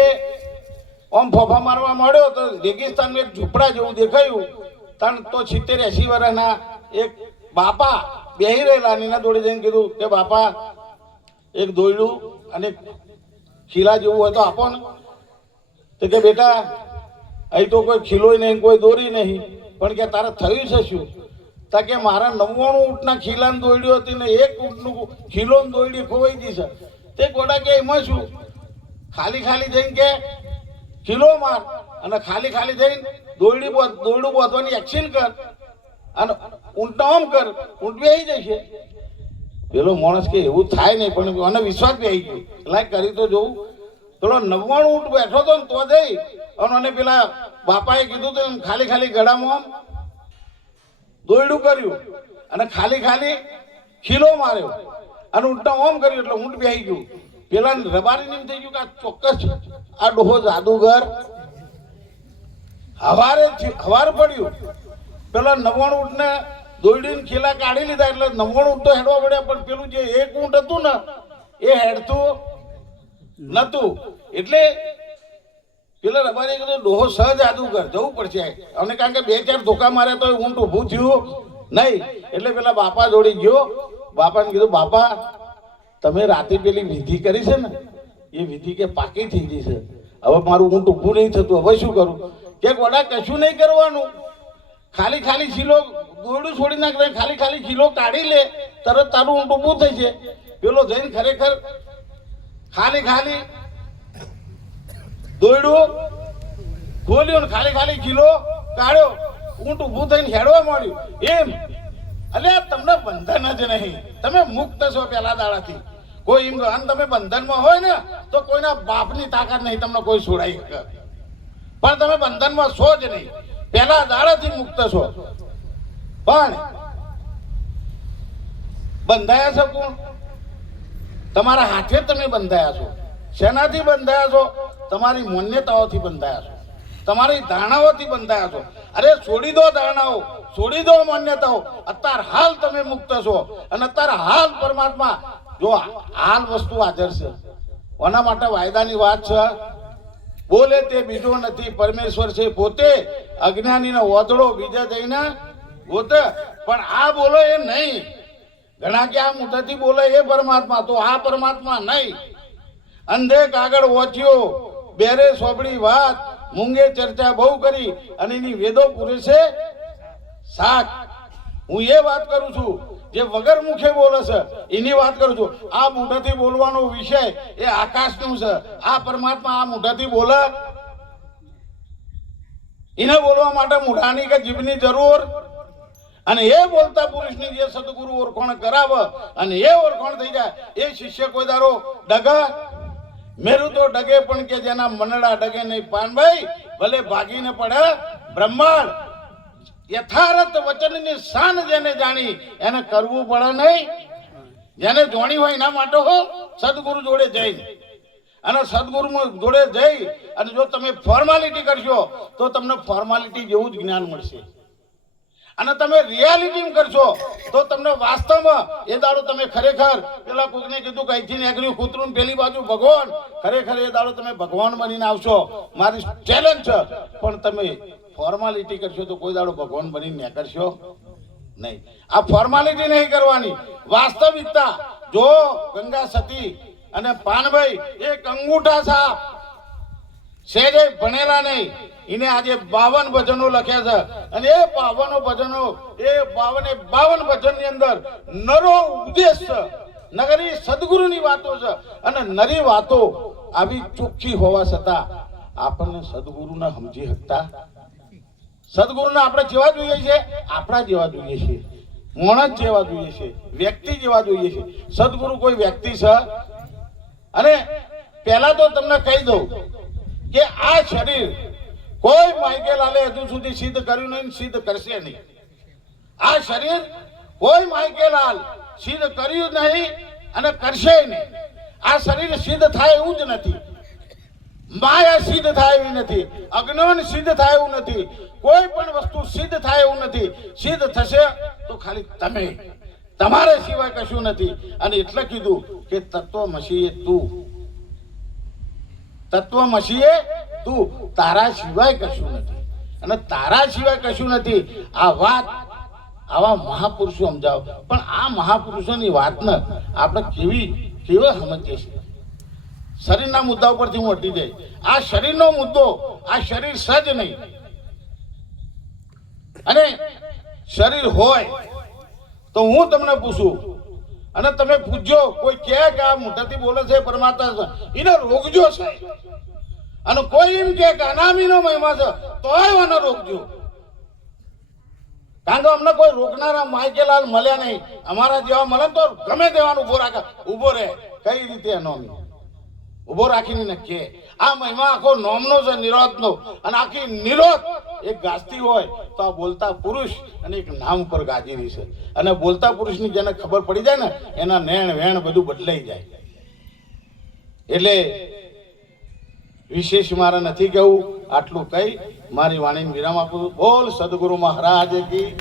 એ આમ ફોફા મારવા મળ્યો તો રેગિસ્તાનમાં એક ઝૂંપડા જેવું દેખાયું. તણ તો 70-80 વર્ષના એક બાપા બેહી રહેલા. એના જોડે જઈને કીધું કે બાપા એક દોયડું અને ખીલા જેવું હોય તો આપો ને. તો કે બેટા અહીં તો કોઈ ખીલોય નહીં, કોઈ દોરી નહીં, પણ કે તારે થયું છે શું? તા કે મારા 99 ઊંટના ખીલાની દોયડી હતી ને 1 ઊંટનું ખીલોની દોયડી ખોવાઈ ગઈ છે. તે ગોડા કે એમાં શું? ખાલી જઈને કે ખીલો માર અને ખાલી જઈને દોયડું બાંધવાની એક્શન કર અને ઊંટ આમ કર, ઊંટ બેસી જશે. પેલો માણસ કે એવું થાય નહીં, પણ મને વિશ્વાસ બેસી ગયો. લાય કરી તો જોઉં. પેલો 99 ઊંટ બેઠો હતો ને તો જઈ અને પેલા બાપાએ કીધું તો ખાલી ગળામાં આમ દોયડું કર્યું અને ખાલી ખીલો માર્યો અને ઊંટને ઓમ કર્યું એટલે ઊંટ બેસી ગયું. પેલા રબારી એમ થઈ ગયું કે આ ચોક્કસ આ ડોહો જાદુગર. હવાર પડ્યું. પેલા 99 ઊંટને દોયડીને ખીલા કાઢી લીધા એટલે 99 ઊંટ તો હેડવા પડ્યા, પણ પેલું જે 1 ઊંટ હતું ને એ હેડતું નતું. એટલે પેલા રબારીએ કીધું ડોહો જાદુગર જવું પડશે. અને કારણ કે 2-4 ધોકા માર્યા તો ઊંટ ઊભું થયું નહીં. એટલે પેલા બાપા જોડી ગયો. બાપાને કીધું બાપા તમે રાતે પેલી વિધિ કરી છે ને એ વિધિ કે પાકી થઈ ગઈ છે. હવે મારું ઊંટ ઊભું નહીં થતું, હવે શું કરું? કે ગોડા કશું નહીં કરવાનું, ખાલી ખીલો દોરડું છોડી નાખ, ખાલી ખીલો કાઢી લે, તરત તારું ઊંટ ઊભું થઈ છે. પેલો જઈને ખરેખર ખાલી દોરડું ખોલ્યું ને ખાલી ખીલો કાઢ્યો. ઊંટ ઊભું થઈને હેડવા માંડ્યું. એમ અલ્યા તમને બંધન જ નહીં, તમે મુક્ત છો પેલા દાડાથી. કોઈ એમ અને તમે બંધનમાં હોય ને તો કોઈના બાપની તાકાત નહીં તમને કોઈ છોડાઈ શકે, પણ તમે બંધનમાં છો જ નહીં, પેલા દાડાથી મુક્ત છો. પણ બંધાયા છો કોણ? તમારા હાથે તમે બંધાયા છો. શેનાથી બંધાયા છો? તમારી માન્યતાઓથી બંધાયા છો, તમારી ધારણાઓથી બંધાયા છો. અરે છોડી દો ધારણાઓ, છોડી દો માન્યતાઓ. અત્યારે હાલ તમે મુક્ત છો અને અત્યારે હાલ પરમાત્મા જો હાલ વસ્તુ હાજર છે. કોના માટે વાયદાની વાત છે? બોલે તે બીજો નથી, પરમેશ્વર છે પોતે. અજ્ઞાનીનો ઓદળો બીજા જઈને ગોતે, પણ આ બોલો એ નહીં. ઘણા કે આ મોઢાથી બોલે એ પરમાત્મા, તો આ પરમાત્મા નહીં. અંધે કાગળ વાંચ્યો, બેરે સોંપડી વાત, મૂંગે ચર્ચા બહુ કરી અને એની વેદો પૂરે છે સાત. હું એ વાત કરું છું જે વગર મુખે બોલે છે એની વાત કરું છું. આ મોઢાથી બોલવાનો વિષય એ આકાશનું છે. આ પરમાત્મા આ મોઢાથી બોલે? એને બોલવા માટે મોઢાની કે જીભની જરૂર? અને એ બોલતા પુરુષની જે સદગુરુ ઓળખાણ કરાવે અને એ ઓળખાણ થઈ જાય એ શિષ્ય કોઈ દારો ડગે? મેરું તો ડગે પણ કે જેના મનડા ડગે નહીં. પાનભાઈ ભલે ભાગીને પડે બ્રહ્માંડ. યથાર્થ વચનની શાન જેને જાણી એને કરવું પડે નહીં. જેને જાણી હોય એના માટે હો સદગુરુ જોડે જઈ અને સદગુરુ જોડે જઈ અને જો તમે ફોર્માલિટી કરશો તો તમને ફોર્માલિટી જેવું જ જ્ઞાન મળશે. અને તમે રિયાલિટી કરશો તો તમને વાસ્તવમાં એ દાડો તમે ખરેખર પેલા કોકને કીધું કે અહીંથી નીકળ્યું કૂતરું પેલી બાજુ ભગવાન, ખરેખર એ દાડો તમે ભગવાન બનીને આવશો. મારી ચેલેન્જ છે. પણ તમે ફોર્માલિટી કરશો તો કોઈ દાડો ભગવાન બનીને નીકળશો નહીં. આ ફોર્માલિટી નહીં કરવાની, વાસ્તવિકતા. જો ગંગા સતી અને પાનભાઈ એક અંગૂઠા સાપ શેરે ભણેલા નહીં, એને આજે 52 ભજનો લખ્યા છે અને એ 52 ભજનની અંદર નરો ઉપદેશ છે, નગરી સદગુરુની વાતો છે. અને નરી વાતો આવી ચોખ્ખી હોવા છતાં આપણને સદગુરુને સમજી શકતા. સદગુરુને આપણે જેવા જોઈએ છે, આપણા જેવા જોઈએ છે, માણસ જેવા જોઈએ છે, વ્યક્તિ જેવા જોઈએ છે. સદગુરુ કોઈ વ્યક્તિ છે? અને પહેલા તો તમને કહી દઉં કે આ શરીર કોઈ માઇકેલાલે હજુ સુધી સિદ્ધ કર્યું નહીં, સિદ્ધ કરશે નહીં. આ શરીર કોઈ માઇકેલાલ સિદ્ધ કર્યું નહીં અને કરશે નહીં. આ શરીર સિદ્ધ થાય એવું જ નથી, માયા સિદ્ધ થાય એવી નથી, અજ્ઞાન સિદ્ધ થાય એવું નથી, કોઈ પણ વસ્તુ સિદ્ધ થાય એવું નથી. સિદ્ધ થશે તો ખાલી તમે, તમારે સિવાય કશું નથી. અને એટલે કીધું કે તત્વમસી તું તત્વમસીએ તું તારા સિવાય કશું નથી અને તારા સિવાય કશું નથી. આ વાત આવા મહાપુરુષો સમજાવ. પણ આ મહાપુરુષોની વાતને આપણે કેવી સમજીએ છીએ? શરીરના મુદ્દા ઉપરથી હું હટી જાય. આ શરીરનો મુદ્દો, આ શરીર સજ નહીં. અને શરીર હોય તો હું તમને પૂછું અને તમે પૂછજો, કોઈ કહે કે આ મોઢાથી બોલે છે પરમાત્મા, એને રોકજો સાહેબ. અને કોઈ એમ કહે કે અનામીનો મહિમા છે, તોય એને રોકજો. કારણ કે અમને કોઈ રોકનારા માઇકેલાલ મળ્યા નહીં. અમારા જેવા મળે તો ગમે તેવાનું ઉભો રહે. કઈ રીતે અનામી ઉભો રાખીને નક્કી. આ મહિમા આખો નોમનો છે, નિરોધનો. અને આખી નિરોધ એક ગાજતી હોય તો આ બોલતા પુરુષ અને એક નામ ઉપર ગાજી રહી છે. અને બોલતા પુરુષની જેને ખબર પડી જાય ને એના નેણ વેણ બધું બદલાઈ જાય. એટલે વિશેષ મારે નથી કહેવું. આટલું કઈ મારી વાણીને વિરામ આપું. બોલ સદગુરુ મહારાજ કી